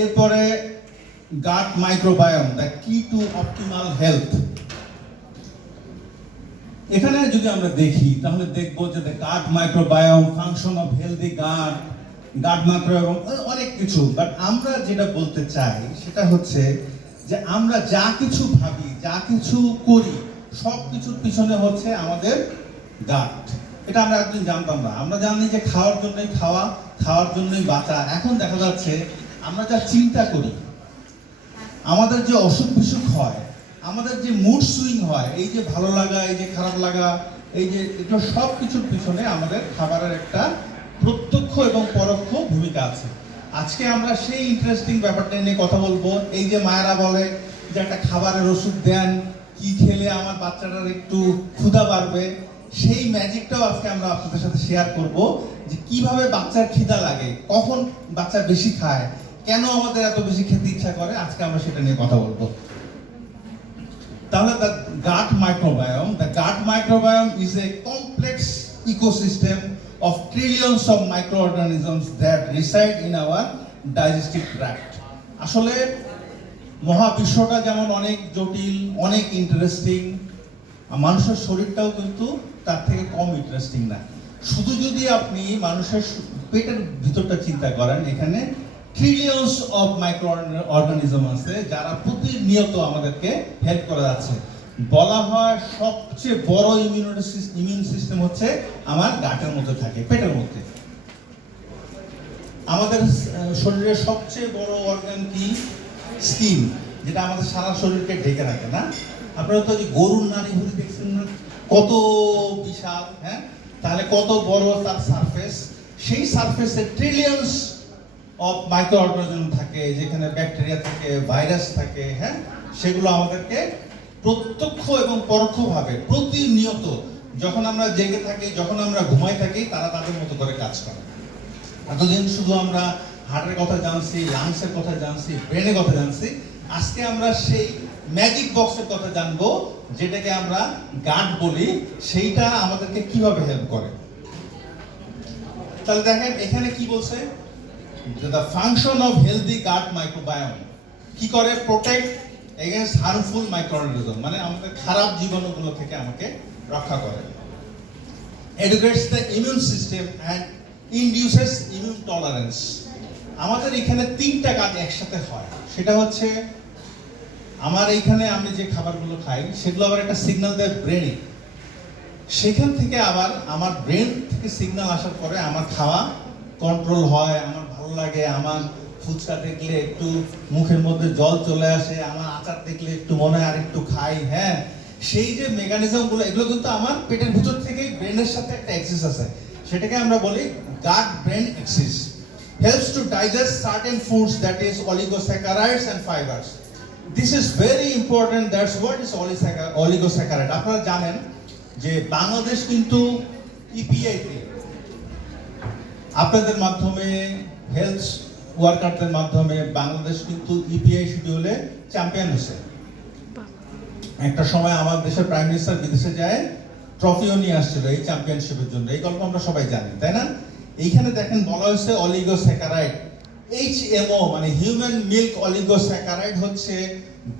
এরপরে gut microbiome the key to optimal health এখানে যদি আমরা দেখি, তাহলে দেখব যে gut microbiome function of healthy gut gut microbiome অনেক কিছু। বাট আমরা যেটা বলতে চাই, সেটা হচ্ছে যে আমরা যা কিছু ভাবি, যা কিছু করি, সব কিছুর পিছনে হচ্ছে আমাদের গাট এটা আমরা একদিন জানতাম না। আমরা জানি যে খাওয়ার জন্যই খাওয়া, খাওয়ার জন্যই বাঁচা। এখন দেখা যাচ্ছে আমরা যা চিন্তা করি, আমাদের যে অসুখ বিসুখ হয়, আমাদের যে মুড সুইং হয়, এই যে ভালো লাগা, এই যে খারাপ লাগা, এই যে এটা সব কিছুর পিছনে আমাদের খাবারের একটা প্রত্যক্ষ এবং পরোক্ষ ভূমিকা আছে। আজকে আমরা সেই ইন্টারেস্টিং ব্যাপারটা নিয়ে কথা বলব। এই যে মায়েরা বলে যে একটা খাবারের ওষুধ দেন, কি খেলে আমার বাচ্চাটার একটু ক্ষুধা বাড়বে, সেই ম্যাজিকটাও আজকে আমরা আপনাদের সাথে শেয়ার করব যে কীভাবে বাচ্চার খিদা লাগে, কখন বাচ্চা বেশি খায় কেন আমাদের এত বেশি খেতে ইচ্ছা করে? আজকে আমরা সেটা নিয়ে কথা বলব। তাহলে the gut microbiome the gut microbiome is a complex ecosystem of trillions of microorganisms that reside in our digestive tract আসলে মহাবিশ্বটা যেমন অনেক জটিল, অনেক ইন্টারেস্টিং মানুষের শরীরটাও কিন্তু তার থেকে কম ইন্টারেস্টিং না। শুধু যদি আপনি মানুষের পেটের ভিতরটা চিন্তা করেন, এখানে ট্রিলিয়নস অফ মাইক্রো অর্গানিজম আছে যারা প্রতিনিয়ত আমাদেরকে হেল্প করে যাচ্ছে। বলা হয় সবচেয়ে বড় ইমিউনিটি ইমিউন সিস্টেম হচ্ছে আমার গাটের মধ্যে থাকে, পেটের মধ্যে। আমাদের শরীরের সবচেয়ে বড় অর্গান কি? স্কিন যেটা আমাদের সারা শরীরকে ঢেকে রাখে, না? আপনারা তো যে গরুর নারী ভুড়ি দেখছেন না? কত বিশাল হ্যাঁ? তাহলে কত বড় তার সারফেস সেই সারফেসে ট্রিলিয়নস মাইক্রো অর্গানিজম থাকে, যেখানে ব্যাকটেরিয়া থাকে, ভাইরাস থাকে হ্যাঁ? সেগুলো আমাদেরকে প্রত্যক্ষ এবং পরোক্ষভাবে, প্রতিনিয়ত যখন আমরা জেগে থাকি, যখন আমরা ঘুমাই থাকি, তারা তাদের মতো করে কাজ করে। এতদিন শুধু আমরা হার্টের কথা জানছি, লাংসের কথা জানছি, ব্রেনের কথা জানছি, আজকে আমরা সেই ম্যাজিক বক্সের কথা জানব, যেটাকে আমরা গাট বলি, সেইটা আমাদেরকে কীভাবে হেল্প করে? তাহলে দেখেন, এখানে কি বলছে? The function of healthy gut microbiome কি করে? প্রোটেক্ট এগেনস্ট হার্মফুল মাইক্রোঅর্গানিজম মানে আমাদের খারাপ জীবাণুগুলো থেকে আমাকে রক্ষা করে। Educates the immune system and induces immune tolerance আমাদের এখানে তিনটা কাজ একসাথে হয়। সেটা হচ্ছে, আমার এইখানে আমি যে খাবারগুলো খাই, সেগুলো আবার একটা সিগন্যাল দেয় ব্রেনে সেখান থেকে আবার আমার ব্রেন থেকে সিগন্যাল আসার পরে আমার খাওয়া কন্ট্রোল হয়, আমার লাগে, আমার ফুচকা দেখলে একটু মুখের মধ্যে জল চলে আসে, আমার আচার দেখলে একটু মনে হয় আর একটু খাই হ্যাঁ। সেই যে মেকানিজমগুলো এগুলো কিন্তু আমার পেটের ভিতর থেকেই ব্রেনের সাথে একটা অ্যাক্সিস আছে। সেটাকে আমরা বলি gut brain axis helps to digest certain foods, that is oligosaccharides and fibers. This is very important, that's what is oligosacchar- oligosaccharides আপনারা জানেন যে বাংলাদেশ কিন্তু E ইপিআই তে আপনাদের মাধ্যমে হেলথ ওয়ার্কারদের মাধ্যমে বাংলাদেশ কিন্তু ইপিআই শিডিউলে চ্যাম্পিয়ন হয়েছে। একটা সময় আমার দেশের প্রাইম মিনিস্টার বিদেশে যায় ট্রফিও নিয়ে আসছিল এই চ্যাম্পিয়নশিপের জন্য। এই গল্প আমরা সবাই জানি, তাই না? এইখানে দেখেন বলা হয়েছে অলিগো অলিগোস্যাকারাইড এইচএমও মানে হিউম্যান মিল্ক অলিগোস্যাকারাইড হচ্ছে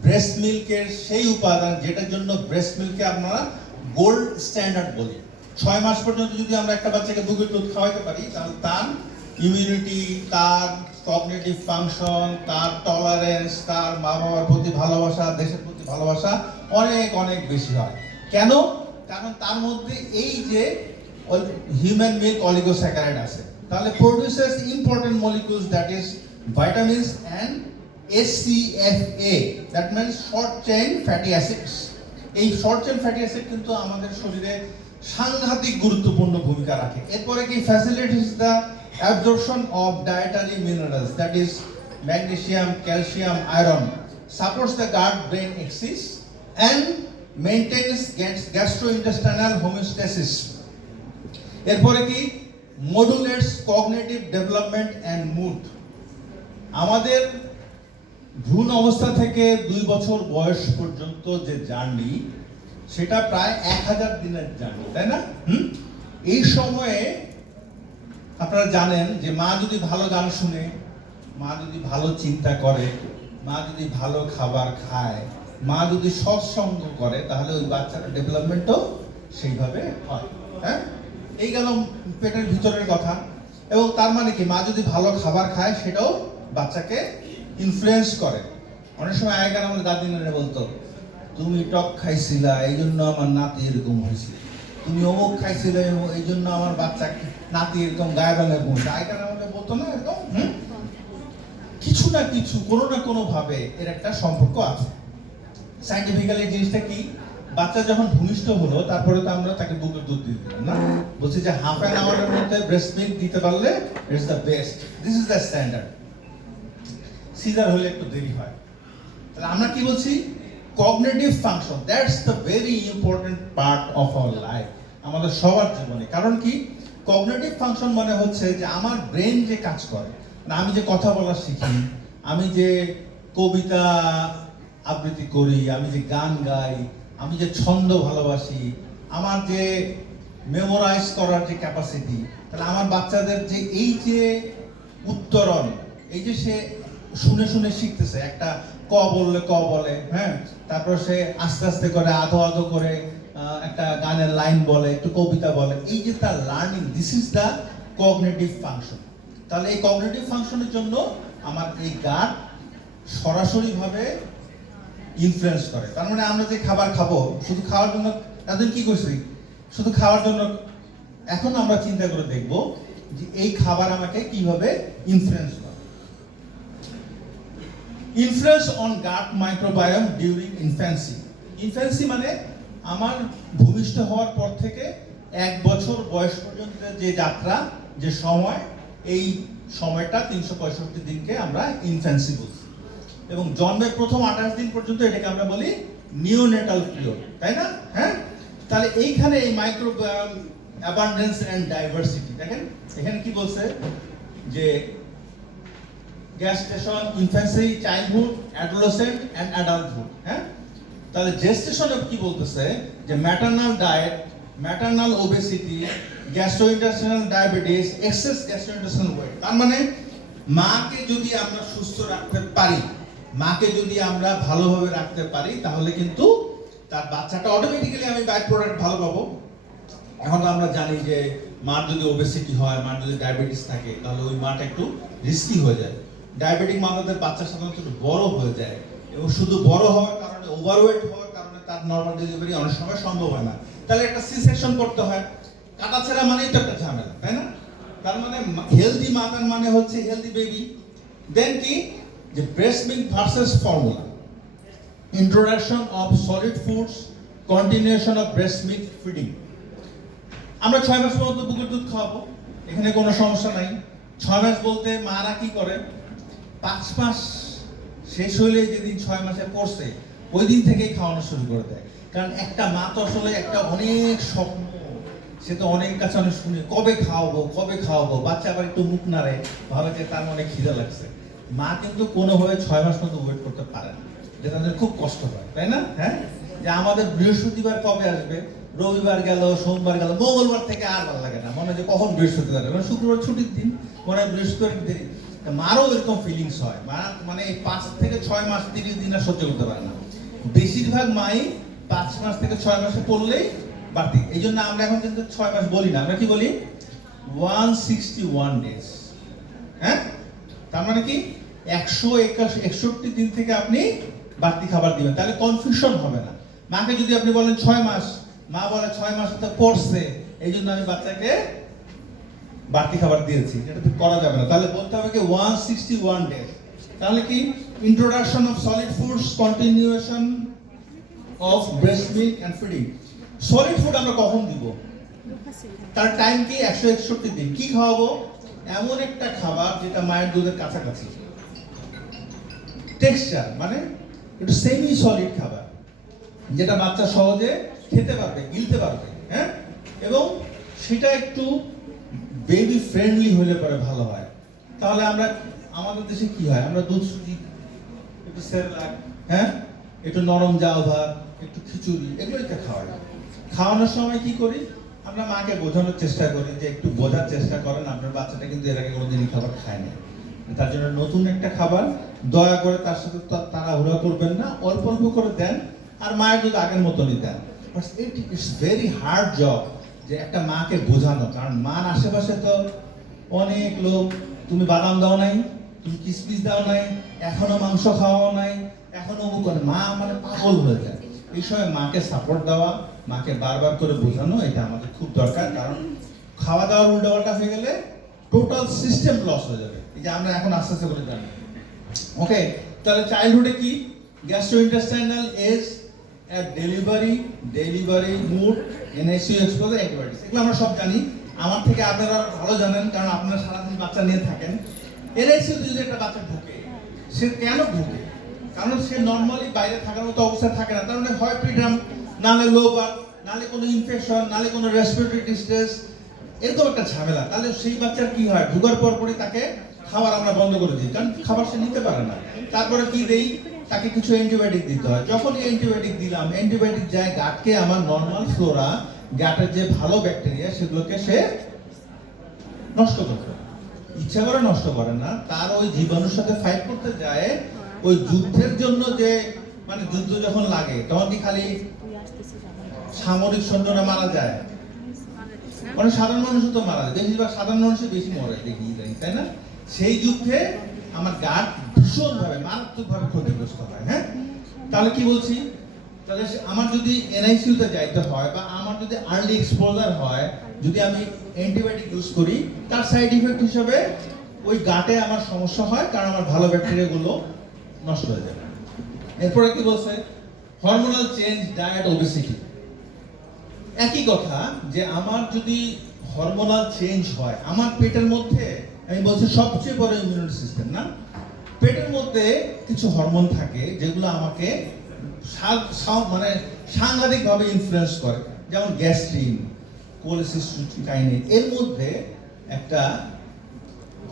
ব্রেস্ট মিল্কের সেই উপাদান যেটার জন্য ব্রেস্ট মিল্ককে আমরা গোল্ড স্ট্যান্ডার্ড বলি। ছয় মাস পর্যন্ত যদি আমরা একটা বাচ্চাকে দুধের দুধ খাওয়াতে পারি, তাহলে তার ইমিউনিটি তার কগনিটিভ ফাংশন তার টলারেন্স তার মা বাবার প্রতি ভালোবাসা, দেশের প্রতি ভালোবাসা অনেক অনেক বেশি হয়। কেন? কারণ তার মধ্যে এই যে হিউম্যান মিল্ক অলিগোস্যাকারাইড আছে। তাহলে produces important molecules that is vitamins and SCFA that means short chain fatty acids এই শর্ট চেন ফ্যাটি অ্যাসিড কিন্তু আমাদের শরীরে সাংঘাতিক গুরুত্বপূর্ণ ভূমিকা রাখে। এরপরে কি facilitates the absorption of dietary minerals that is magnesium calcium iron supports the gut brain axis and maintains gastrointestinal homeostasis এরপরে কি modulates cognitive development and mood আমাদের ভ্রূণ অবস্থা থেকে দুই বছর বয়স পর্যন্ত যে জার্নি সেটা প্রায় এক হাজার দিনের জার্নি, তাই না? হুম? এই সময়ে আপনারা জানেন যে মা যদি ভালো গান শুনে, মা যদি ভালো চিন্তা করে, মা যদি ভালো খাবার খায়, মা যদি সৎসঙ্গ করে, তাহলে ওই বাচ্চাটার ডেভেলপমেন্টও সেইভাবে হয় হ্যাঁ? এই গেল পেটের ভিতরের কথা। এবং তার মানে কি, মা যদি ভালো খাবার খায়, সেটাও বাচ্চাকে ইনফ্লুয়েন্স করে। অনেক সময় আগেকার আমাদের দাদি বলতো তুমি টক খাইছিলা এই জন্য আমার নাতি এরকম হয়েছে। তুমি অমুক খাইছিলে এই জন্য আমার বাচ্চা নাতি এরকম গায়ে রঙের গুণ আগেকার আমাদের বলতো না এরকম? কিছু না কিছু, কোনো না কোনো ভাবে এর একটা সম্পর্ক আছে। সাইন্টিফিক্যালি জিনিসটা কি? বাচ্চা যখন ভূমিষ্ঠ হলো, তারপরে তো আমরা তাকে বুকের দুধ দিয়ে দিলাম, না? বলছি যে হাফ অ্যান আওয়ারের মধ্যে ব্রেস্ট মিল্ক দিতে পারলে it's the best this is the standard caesar হলে একটু দেরি হয়। তাহলে আমরা কি বলছি? Cognitive function that's the very important part of our life আমাদের সবার জীবনে। কারণ কি? কগনিটিভ ফাংশন মানে হচ্ছে যে আমার ব্রেন যে কাজ করে না আমি যে কথা বলা শিখি, আমি যে কবিতা আবৃত্তি করি, আমি যে গান গাই, আমি যে ছন্দ ভালোবাসি, আমার যে মেমোরাইজ করার যে ক্যাপাসিটি তাহলে আমার বাচ্চাদের যে এই যে উত্তরণ, এই যে সে শুনে শুনে শিখতেছে, একটা ক বললে ক বলে হ্যাঁ? তারপর সে আস্তে আস্তে করে আধো আধো করে একটা গানের লাইন বলে, একটু কবিতা বলে। এই যে তার learning this is the cognitive function তাহলে এই কগনেটিভ ফাংশনের জন্য আমার এই গান সরাসরিভাবে ইনফ্লুয়েন্স করে। তার মানে আমরা যে খাবার খাব, শুধু খাওয়ার জন্য এতদিন কি করছি শুধু খাওয়ার জন্য, এখন আমরা চিন্তা করে দেখব যে এই খাবার আমাকে কীভাবে influence influence on gut microbiome during infancy infancy মানে আমার ভূমিষ্ঠ হওয়ার পর থেকে এক বছর বয়স পর্যন্ত যে যাত্রা, যে সময়, এই সময়টা তিনশো পঁয়ষট্টি দিনকে আমরা ইনফ্যান্সি বলছি। এবং জন্মের প্রথম আঠাশ দিন পর্যন্ত এটাকে আমরা বলি নিওনেটাল পিরিয়ড তাই না? হ্যাঁ? তাহলে এইখানে এই মাইক্রো অ্যাবান্ডেন্স অ্যান্ড ডাইভার্সিটি দেখেন, এখানে কি বলছে? যে gestation infancy childhood adolescent and adulthood হ্যাঁ? তাহলে জেস্টেশনে কি বলতেছে? যে maternal diet maternal obesity gastrointestinal diabetes excess gastrointestinal weight তার মানে মাকে যদি আমরা সুস্থ রাখতে পারি, মাকে যদি আমরা ভালোভাবে রাখতে পারি, তাহলে কিন্তু তার বাচ্চাটা অটোমেটিক্যালি আমি বাই প্রোডাক্ট ভালো পাবো। এখন আমরা জানি যে মার যদি ওবেসিটি হয়, মার যদি ডায়াবেটিস থাকে, তাহলে ওই মাটা একটু রিস্কি হয়ে যায়। ডায়াবেটিক মাতাদের বাচ্চা সাধারণত বড় হয়ে যায়। এবং শুধু বড় হওয়ার কারণে ওভারওয়েট হওয়ার কারণে তার নর্মাল ডেলিভারি অনেক সময় সম্ভব হয় না। তাহলে একটা সি সেকশন করতে হয়। কাটাছেড়া মানেই তো একটা ঝামেলা, তাই না? তার মানে হেলদি মাতার মানে হচ্ছে হেলদি বেবি দেন কি? যে breast milk versus formula introduction of solid foods continuation of breast milk feeding আমরা ছয় মাস পর্যন্ত বুকের দুধ খাওয়াবো, এখানে কোনো সমস্যা নাই। ছয় মাস বলতে মারা কি করে? পাঁচ মাস শেষ হইলে যেদিন ছয় মাসে পড়ছে ওই দিন থেকেই খাওয়ানো শুরু করে দেয়। কারণ একটা মা তো আসলে একটা অনেক স্বপ্ন। সে তো অনেক কাছে অনেক শুনে, কবে খাওয়াবো কবে খাওয়াবো? বাচ্চা আবার একটু মুখ নাড়ে, ভাবে যে তার মনে খিদে লাগছে। মা কিন্তু কোনোভাবে ছয় মাস মতো ওয়েট করতে পারে না। যে তাদের খুব কষ্ট হয়, তাই না? হ্যাঁ? যে আমাদের বৃহস্পতিবার কবে আসবে? রবিবার গেল, সোমবার গেল, মঙ্গলবার থেকে আর ভালো লাগে না। মনে হয় যে কখন বৃহস্পতিবার? মানে শুক্রবার ছুটির দিন, মনে হয় বৃহস্পতিবার মারও এরকম ফিলিংস হয়। মা মানে পাঁচ থেকে ছয় মাস তিরিশ দিন আর সহ্য করতে পারে না। বেশিরভাগ মাই পাঁচ মাস থেকে ছয় মাসে পড়লেই বাড়তি। এই জন্য আমরা এখন কিন্তু ছয় মাস বলি না। আমরা কি বলি? ওয়ান সিক্সটি ওয়ান ডেজ হ্যাঁ? তার মানে কি? একশো একাশি, একষট্টি দিন থেকে আপনি বাড়তি খাবার দিবেন। তাহলে কনফিউশন হবে না। মাকে যদি আপনি বলেন ছয় মাস, মা বলে ছয় মাস তো পড়ছে, এই জন্য আমি বাচ্চাকে বাড়তি খাবার দিয়েছি, এটা তো করা যাবে না। তাহলে বলতে হবে কি ওয়ান সিক্সটি ওয়ান ডেজ তাহলে কি introduction of solid foods continuation of breast milk and feeding solid food আমরা কখন দিব? তার টাইম কি, একশো একষট্টি দিন। কি খাওয়াবো? এমন একটা খাবার যেটা মায়ের দুধের কাছাকাছি। টেক্সচার মানে একটু সেমি সলিড খাবার, যেটা বাচ্চা সহজে খেতে পারবে, গিলতে পারবে হ্যাঁ? এবং সেটা একটু বেবি ফ্রেন্ডলি হলে পরে ভালো হয়। তাহলে আমরা, আমাদের দেশে কি হয়? আমরা দুধ সুজি, একটু সেরলাক হ্যাঁ? একটু নরম জাল ভাত, একটু খিচুড়ি এগুলোকে খাওয়াই খাওয়ানোর সময় কি করি? আমরা মাকে বোঝানোর চেষ্টা করি যে একটু বোঝার চেষ্টা করেন, আপনার বাচ্চাটা কিন্তু এর আগে কোনোদিনই খাবার খায় না তার জন্য নতুন একটা খাবার, দয়া করে তার সাথে তাড়াহুড়া করবেন না, অল্প অল্প করে দেন, আর মায়ের দুধ আগের মতনই দেন। ইটস ভেরি হার্ড জব যে একটা মাকে বোঝানো। কারণ মার আশেপাশে তো অনেক লোক, তুমি বাদাম দাও নাই, তুমি কিসমিস দাও নাই, এখনও মাংস খাওয়াও নাই, এখনও অমুক। মা মানে পাগল হয়ে যায়। এই সময় মাকে সাপোর্ট দেওয়া, মাকে বারবার করে বোঝানো, এটা আমাদের খুব দরকার। কারণ খাওয়া দাওয়ার উল্টাপাল্টা হয়ে গেলে টোটাল সিস্টেম লস হয়ে যাবে। এই যে আমরা এখন আস্তে আস্তে করে জানি। ওকে তাহলে চাইল্ডহুডে কি? Gastrointestinal age at delivery delivery mood NICU exposure antibiotics এগুলো আমরা সব জানি। আমার থেকে আপনারা ভালো জানেন, কারণ আপনারা সারাদিন বাচ্চা নিয়ে থাকেন। এনআইসিউ যদি একটা বাচ্চা ঢুকে, সে কেন ঢুকে? কারণ সে নর্মালি বাইরে থাকার মতো অবস্থায় থাকে না। তার মানে হয় প্রিডাম নালে লো বার্থ নালে কোনো ইনফেকশন নালে কোনো রেসপিরেটরি ডিস্ট্রেস এরকম একটা ঝামেলা। তাহলে সেই বাচ্চার কি হয়? ঢুকার পর পরে তাকে খাবার আমরা বন্ধ করে দিই। কারণ খাবার সে নিতে পারে না। তারপরে কি দেই? তাকে কিছু অ্যান্টিবায়োটিক দিতে হয়। যখনই অ্যান্টিবায়োটিক দিলাম অ্যান্টিবায়োটিক যায় গাটকে আমার নর্মাল ফ্লোরা গাটের যে ভালো ব্যাকটেরিয়া সেগুলোকে সে নষ্ট করতে ইচ্ছা করে নষ্ট করে না, তার ওই জীবাণুর সাথে ফাইট করতে যায়, ওই যুদ্ধের জন্য যে মানে যুদ্ধ যখন লাগে, তখন কি খালি সামরিক সৈন্যরা মারা যায়? মানে সাধারণ মানুষও তো মারা যায়। বেশিরভাগ সাধারণ মানুষই বেশি মরে, দেখি, তাই না? সেই যুদ্ধে আমার গাট ভীষণভাবে, মারাত্মকভাবে ক্ষতিগ্রস্ত হয় হ্যাঁ? তাহলে কি বলছি? তাহলে আমার যদি এনআইসিউতে যাইতে হয় বা আমার যদি আর্লি এক্সপোজার হয়, যদি আমি অ্যান্টিবায়োটিক ইউজ করি, তার সাইড ইফেক্ট হিসেবে ওই গাটে আমার সমস্যা হয়, কারণ আমার ভালো ব্যাকটেরিয়াগুলো নষ্ট হয়ে যাবে। এরপরে কি বলছে? হরমোনাল চেঞ্জ ডায়েট ওবেসিটি একই কথা যে আমার যদি হরমোনাল চেঞ্জ হয়, আমার পেটের মধ্যে, আমি বলছি সবচেয়ে বড় ইমিউনিটি সিস্টেম না? পেটের মধ্যে কিছু হরমোন থাকে যেগুলো আমাকে মানে সাংঘাতিকভাবে ইনফ্লুয়েন্স করে। যেমন গ্যাস্ট্রিন কোলেসিস্টাইনিন এর মধ্যে একটা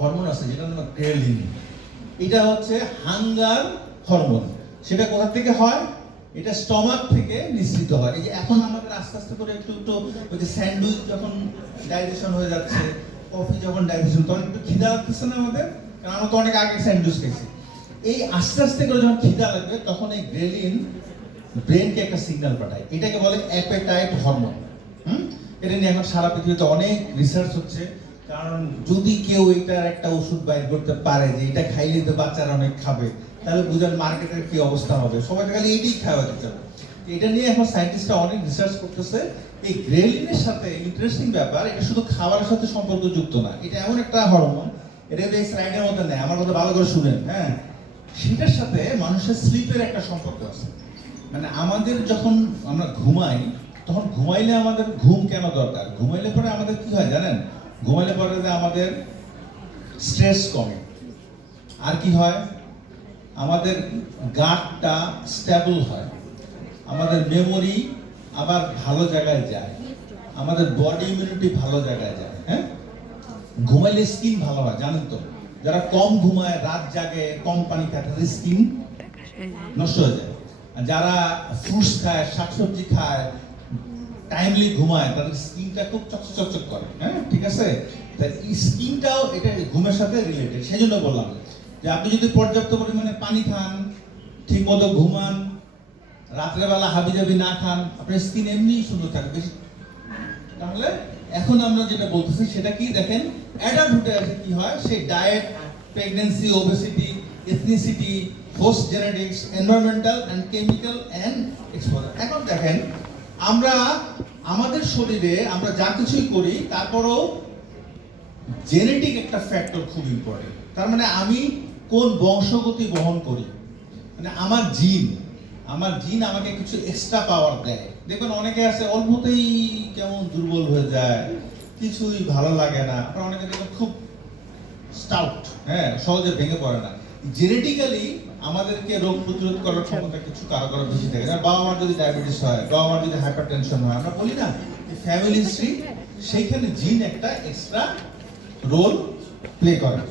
হরমোন আছে যেটা নাম গ্রেলিন এটা হচ্ছে হাঙ্গার হরমোন। সেটা কোথা থেকে হয়? এটা স্টমাক থেকে নিঃসৃত হয়। এই যে এখন আমাদের আস্তে আস্তে করে একটু একটু ওই যে স্যান্ডউইচ যখন ডাইজেশন হয়ে যাচ্ছে, কফি যখন ডাইজেশন, তখন একটু খিদা লাগতেছে না আমাদের? কারণ আমরা তো অনেক আগে স্যান্ডউইচ খেয়েছি। এই আস্তে আস্তে করে যখন খিদা লাগবে, তখন এই গ্রেলিন ব্রেনকে একটা সিগন্যাল পাঠায়। এটাকে বলে অ্যাপেটাইট হরমোন হুম? এটা নিয়ে এখন সারা পৃথিবীতে অনেক রিসার্চ হচ্ছে। কারণ যদি কেউ এটার একটা ওষুধ বাইর করতে পারে যে এটা খাইলে তো বাচ্চারা অনেক খাবে, তাহলে বুঝেন মার্কেটের কি অবস্থা হবে? সবাই খালি এটাই খাওয়া দিতে হবে এটা নিয়ে এখন সায়েন্টিস্টরা অনেক রিসার্চ করতেছে। এই গ্রেলিনের সাথে ইন্টারেস্টিং ব্যাপার, এটা শুধু খাবারের সাথে সম্পর্কযুক্ত না, এটা এমন একটা হরমোন এটা কিন্তু এই স্লাইডের মধ্যে নেই, আমার কথা ভালো করে শুনেন হ্যাঁ? সেটার সাথে মানুষের স্লিপের একটা সম্পর্ক আছে। মানে আমাদের যখন আমরা ঘুমাই, তখন ঘুমাইলে আমাদের ঘুম কেন দরকার? ঘুমাইলে পরে আমাদের কি হয় জানেন? ঘুমাইলে পরে যে আমাদের স্ট্রেস কমে। আর কি হয়? আমাদের গাটটা স্টেবল হয়। আমাদের মেমোরি আবার ভালো জায়গায় যায়। আমাদের বডি ইমিউনিটি ভালো জায়গায় যায় হ্যাঁ? ঘুমাইলে স্কিন ভালো হয়, জানেন তো? যারা কম ঘুমায়, রাত জাগে, কম পানি খায়, তাদের স্কিন নষ্ট হয়ে যায়। যারা ফ্রুটস খায়, শাকসবজি খায় টাইমলি ঘুমায়, তাদের স্কিনটা খুব চকচক করে হ্যাঁ? ঠিক আছে? তা এই স্কিনটাও এটা ঘুমের সাথে রিলেটেড সেই জন্য বললাম যে আপনি যদি পর্যাপ্ত পরিমাণে পানি খান ঠিক মতো ঘুমান, রাত্রেবেলা হাবিজাবি না খান, আপনার স্কিন এমনিই সুন্দর থাকবে। বেশি তাহলে এখন আমরা যেটা বলতেছি সেটা কি দেখেন অ্যাডাল্টহুডে এসে কি হয়? সেই diet pregnancy obesity ethnicity host genetics environmental and chemical and exposure এখন দেখেন, আমরা আমাদের শরীরে আমরা যা কিছুই করি, তারপরও জেনেটিক একটা ফ্যাক্টর খুব ইম্পর্টেন্ট তার মানে আমি কোন বংশগতি বহন করি? মানে আমার জিন আমার জিন আমাকে কিছু এক্সট্রা পাওয়ার দেয়। দেখবেন অনেকে আছে, অল্পতেই কেমন দুর্বল হয়ে যায়, কিছুই ভালো লাগে না। আবার অনেকে দেখবেন খুব স্টাউট হ্যাঁ সহজে ভেঙে পড়ে না। জেনেটিক্যালি আমাদেরকে রোগ প্রতিরোধ করার ক্ষমতা কিছু কারও কারও বেশি থাকে যেমন বাবা মার যদি ডায়াবেটিস হয়, বাবা মার যদি হাইপার টেনশন হয়, আমরা বলি না ফ্যামিলি হিস্ট্রি সেইখানে জিন একটা এক্সট্রা রোল প্লে করে।